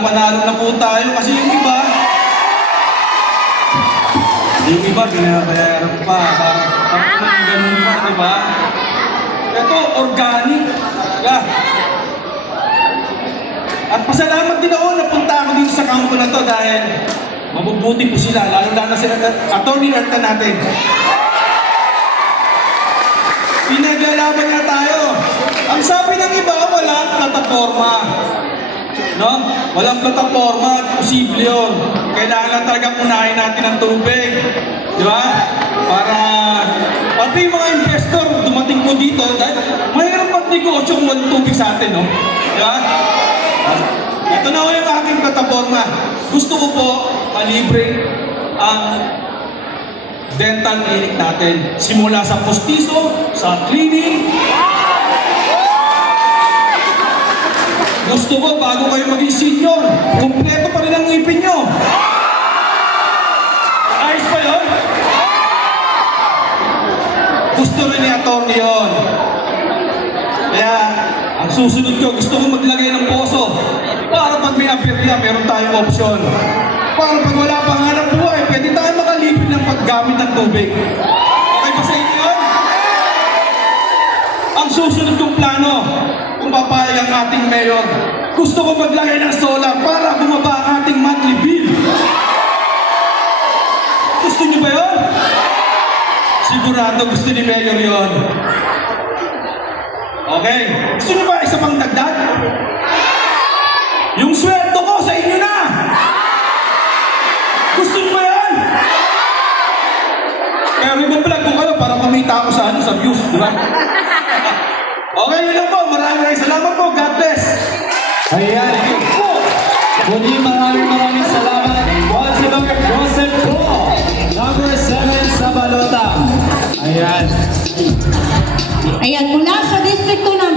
Manalo na po tayo kasi yung iba binabayaran pa. Parang ganun pa, di ba? Ito, organic. At pasalamat din ako, napunta ako dito sa kampo na to dahil mabubuti po sila, lalo-lalo sila, attorney Erta natin. Pinaglalaban na tayo. Ang sabi ng iba, walang plataforma. No? Walang plataforma at posible yun. Kailangan talagang unahin natin ang tubig. Di ba? Para pati yung mga investor dumating po dito dahil mayroon pang negosyo kung walang tubig sa atin. No? Di ba? Ito na ho yung aking plataforma. Gusto ko po malibre ang dental clinic natin. Simula sa postiso, sa cleaning. Gusto ko bago kayo maging senior, kumpleto pa rin ang ngipin nyo. Ayos pa yun? Gusto rin ni attorney yun. Kaya, ang susunod ko, gusto ko maglagay ng poso. Para pag may aperya, meron tayong opsyon. Para pag wala pang hanap buhay, pwede tayo makalipid ng paggamit ng tubig. Okay ba sa inyo yun? Ang susunod kong plano, kung papayag ang ating mayor, gusto ko maglagay ng solar para bumaba ang ating monthly bill. Gusto niyo ba yun? Sigurado gusto ni mayor yun. Okay? Gusto niyo ba isa pang dagdag? Yung sweldo ko sa inyo na! Gusto niyo ba yan? Kaya mag-vlog ko kayo para kumita ako sa views, di ba? Okay, yun lang po. Maraming salamat po. God bless. Ayan. Muli maraming salamat. Councilor Joseph Pro, number 7 sa balota. Ayan. Ayan, mula sa District 2 number